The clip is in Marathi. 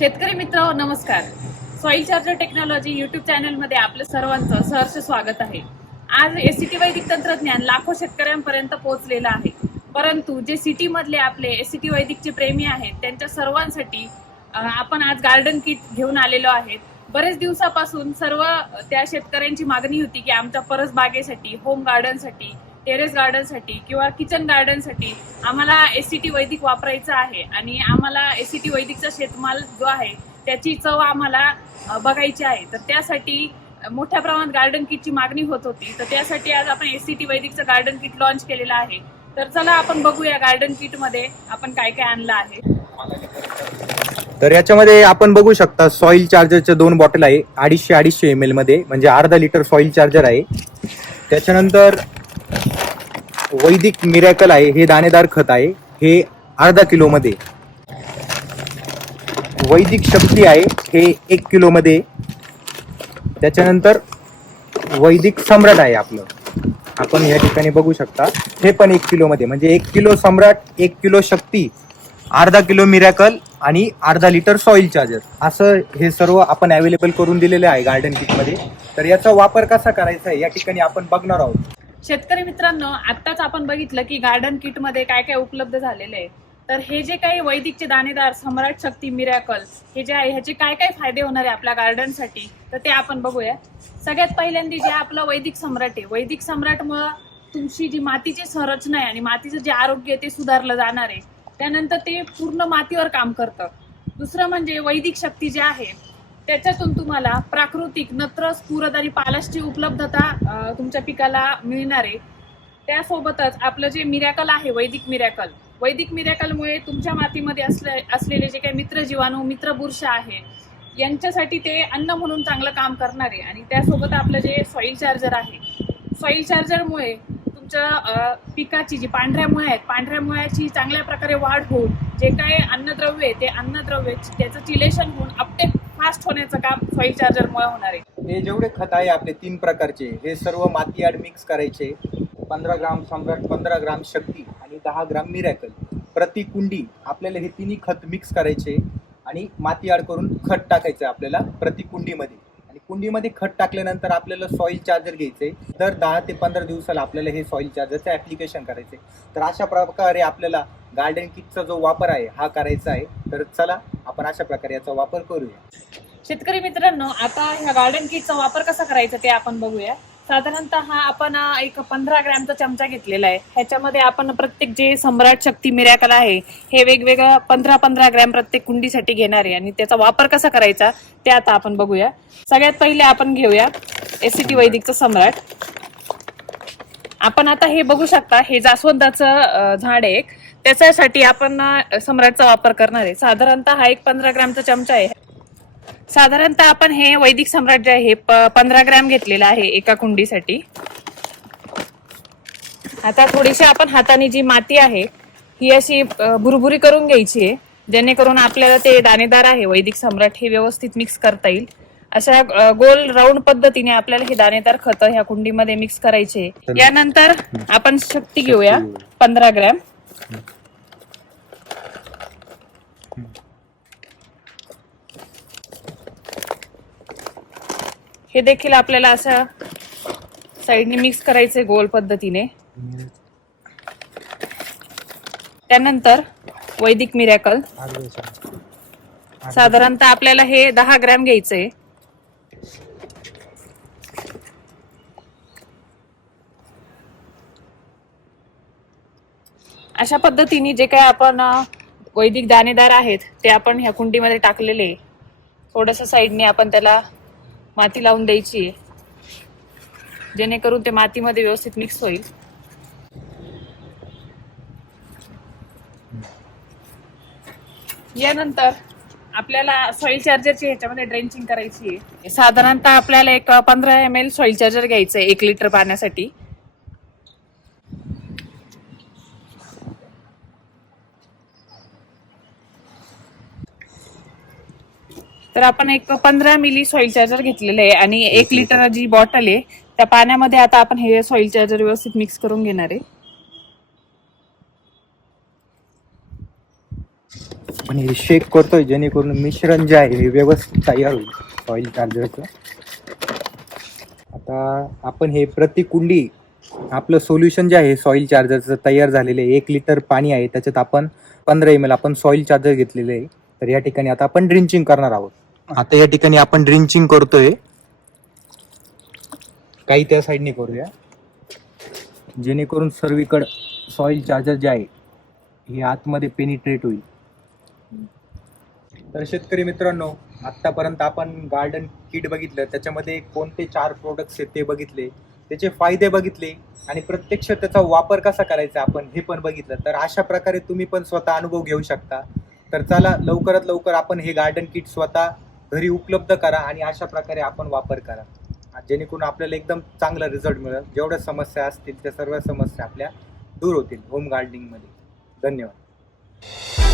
शेतकरी मित्र नमस्कार. सॉइल चार्जर टेक्नॉलॉजी युट्यूब चॅनलमध्ये आपलं सर्वांचं सहर्ष स्वागत आहे. आज एसीटी वैदिक तंत्रज्ञान लाखो शेतकऱ्यांपर्यंत पोहोचलेलं आहे. परंतु जे सिटी मधले आपले टी वैदिकचे प्रेमी आहेत त्यांच्या सर्वांसाठी आपण आज गार्डन किट घेऊन आलेलो आहेत बरेच दिवसापासून सर्व त्या शेतकऱ्यांची मागणी होती की आमच्या परस बागेसाठी होम गार्डनसाठी टेरेस गार्डनसाठी किंवा किचन गार्डनसाठी आम्हाला एसीटी वैदिक वापरायचं आहे. आणि आम्हाला एसीटी वैदिकचा शेतमाल जो आहे त्याची चव आम्हाला बघायची आहे. तर त्यासाठी मोठ्या प्रमाणात गार्डन किटची मागणी होत होती. तर त्यासाठी आज आपण एसीटी वैदिकचं गार्डन किट लॉन्च केलेलं आहे. तर चला आपण बघूया गार्डन किटमध्ये आपण काय काय आणलं आहे. तर याच्यामध्ये आपण बघू शकता सॉइल चार्जरच्या दोन बॉटल आहे. अडीचशे अडीचशे एम एलमध्ये म्हणजे अर्धा लिटर सॉइल चार्जर आहे. त्याच्यानंतर वैदिक मिरॅकल आहे हे दाणेदार खत आहे हे अर्धा किलोमध्ये वैदिक शक्ती आहे हे एक किलोमध्ये त्याच्यानंतर वैदिक सम्राट आहे आपलं. आपण या ठिकाणी बघू शकता हे पण एक किलोमध्ये म्हणजे एक किलो सम्राट एक किलो शक्ती अर्धा किलो मिरॅकल आणि अर्धा लिटर सॉइल चार्जर असं हे सर्व आपण अवेलेबल करून दिलेले आहे गार्डन किटमध्ये तर याचा वापर कसा करायचा आहे या ठिकाणी आपण बघणार आहोत. शेतकरी मित्रांनो आत्ताच आपण बघितलं की गार्डन किटमध्ये काय काय उपलब्ध झालेलं आहे. तर हे जे काही वैदिकचे दाणेदार सम्राट शक्ती मिरॅकल हे जे आहे ह्याचे काय काय फायदे होणार आहे आपल्या गार्डनसाठी तर ते आपण बघूया. सगळ्यात पहिल्यांदा जे आपलं वैदिक सम्राट आहे वैदिक सम्राटमुळं तुमची जी मातीची संरचना आहे आणि मातीचं जे आरोग्य आहे ते सुधारलं जाणार आहे. त्यानंतर ते पूर्ण मातीवर काम करतं. दुसरं म्हणजे वैदिक शक्ती जी आहे त्याच्यातून तुम्हाला प्राकृतिक नत्र स्फुरद आणि पालसची उपलब्धता तुमच्या पिकाला मिळणार. आहे त्यासोबतच आपलं जे मिरॅकल आहे वैदिक मिरॅकल वैदिक मिरॅकलमुळे तुमच्या मातीमध्ये असले असलेले जे काही मित्र जीवाणू मित्र बुरश आहे यांच्यासाठी ते अन्न म्हणून चांगलं काम करणार. आहे आणि त्यासोबत आपलं जे सॉईल चार्जर आहे सॉईल चार्जरमुळे तुमच्या पिकाची जी पांढऱ्या मुळ्या आहेत पांढऱ्या मुळ्याची चांगल्या प्रकारे वाढ होऊन जे काय अन्नद्रव्य आहे ते अन्नद्रव्य त्याचं चिलेशन होऊन अपटेक फास्ट होण्याचं काम सॉइल चार्जरमुळे होणार आहे. हे जेवढे खत आहे आपले तीन प्रकारचे हे सर्व माती आड मिक्स करायचे. पंधरा ग्राम सम्राट पंधरा ग्राम शक्ती आणि दहा ग्राम मिरॅकल प्रति कुंडी आपल्याला हे तिन्ही खत मिक्स करायचे आणि माती आड करून खत टाकायचं आपल्याला प्रति कुंडीमध्ये. कुंडीमध्ये खत टाकल्यानंतर आपल्याला सॉइल चार्जर घ्यायचे. दर दहा ते पंधरा दिवसाला आपल्याला हे सॉइल चार्जरचं ऍप्लिकेशन करायचे. तर अशा प्रकारे आपल्याला गार्डन किटचा जो वापर आहे हा करायचा आहे. तर चला आपण अशा प्रकारे याचा वापर करूया. शेतकरी मित्रांनो आता ह्या गार्डन किटचा वापर कसा करायचा ते आपण बघूया. साधारणतः हा आपण एक पंधरा ग्रॅमचा चमचा घेतलेला आहे. ह्याच्यामध्ये आपण प्रत्येक जे सम्राट शक्ती मिराकल आहे हे वेगवेगळं पंधरा पंधरा ग्रॅम प्रत्येक कुंडीसाठी घेणार आहे. आणि त्याचा वापर कसा करायचा ते आता आपण बघूया. सगळ्यात पहिले आपण घेऊया एसीटी वैदिकचं सम्राट. आपण आता हे बघू शकता हे जास्वंदाचं झाड आहे एक. त्याच्यासाठी आपण सम्राटचा वापर करणार आहे. साधारणतः हा एक पंधरा ग्रॅमचा चमचा आहे. साधारणतः आपण हे वैदिक सम्राट जे आहे पंधरा ग्रॅम घेतलेलं आहे एका कुंडीसाठी. आता थोडीशी आपण हाताने जी माती आहे ही अशी भुरभुरी करून घ्यायची आहे जेणेकरून आपल्याला ते दाणेदार आहे वैदिक सम्राट हे व्यवस्थित मिक्स करता येईल. अशा गोल राऊंड पद्धतीने आपल्याला हे दाणेदार खत ह्या कुंडीमध्ये मिक्स करायचे यानंतर आपण शक्ती घेऊया पंधरा ग्रॅम. हे देखील आपल्याला असं साईडने मिक्स करायचे गोल पद्धतीने. त्यानंतर वैदिक मिरॅकल साधारणतः आपल्याला हे दहा ग्रॅम घ्यायचंय. अशा पद्धतीने जे काय आपण वैदिक दाणेदार आहेत ते आपण ह्या कुंडीमध्ये टाकलेले. थोडस साईडने आपण त्याला माती लावून द्यायची. आहे जेणेकरून ते मातीमध्ये व्यवस्थित मिक्स होईल. यानंतर आपल्याला सॉइल चार्जरची ह्याच्यामध्ये ड्रेंचिंग करायची आहे. साधारणतः आपल्याला एक पंधरा एम एल सॉइल चार्जर घ्यायचं आहे एक लिटर पाण्यासाठी. तर आपण एक पंधरा मिली सॉइल चार्जर घेतलेलं आहे आणि एक लिटर जी बॉटल आहे त्या पाण्यामध्ये आता आपण हे सॉइल चार्जर व्यवस्थित मिक्स करून घेणार आहे. आपण हे शेक करतोय जेणेकरून मिश्रण जे आहे हे व्यवस्थित तयार होईल सॉईल चार्जरचं आता आपण हे प्रति कुंडी आपलं सोल्युशन जे आहे सॉईल चार्जरचं तयार झालेलं आहे. एक लिटर पाणी आहे त्याच्यात आपण पंधरा एम एल आपण सॉईल चार्जर घेतलेले आहे. तर या ठिकाणी आता आपण ड्रिंचिंग करणार आहोत. आता या ठिकाणी आपण ड्रिंचिंग करतोय. काही त्या साईडने करूया. जेणेकरून सर्वीकडं सॉइल चार्जर जे आहे हे आतमध्ये पेनिट्रेट होईल. तर शेतकरी मित्रांनो आत्तापर्यंत आपण गार्डन किट बघितलं. त्याच्यामध्ये कोणते चार प्रोडक्ट्स आहेत ते बघितले. त्याचे फायदे बघितले. आणि प्रत्यक्ष त्याचा वापर कसा करायचा आपण हे पण बघितलं. तर अशा प्रकारे तुम्ही पण स्वतः अनुभव घेऊ शकता. तर चला लवकरात लवकर आपण हे गार्डन किट स्वतः घरी उपलब्ध करा आणि अशा प्रकारे आपण वापर करा. जेणेकरून आपल्याला एकदम चांगला रिझल्ट मिळेल. जेवढ्या समस्या असतील त्या सर्व समस्या आपल्या दूर होतील होम गार्डनिंगमध्ये धन्यवाद.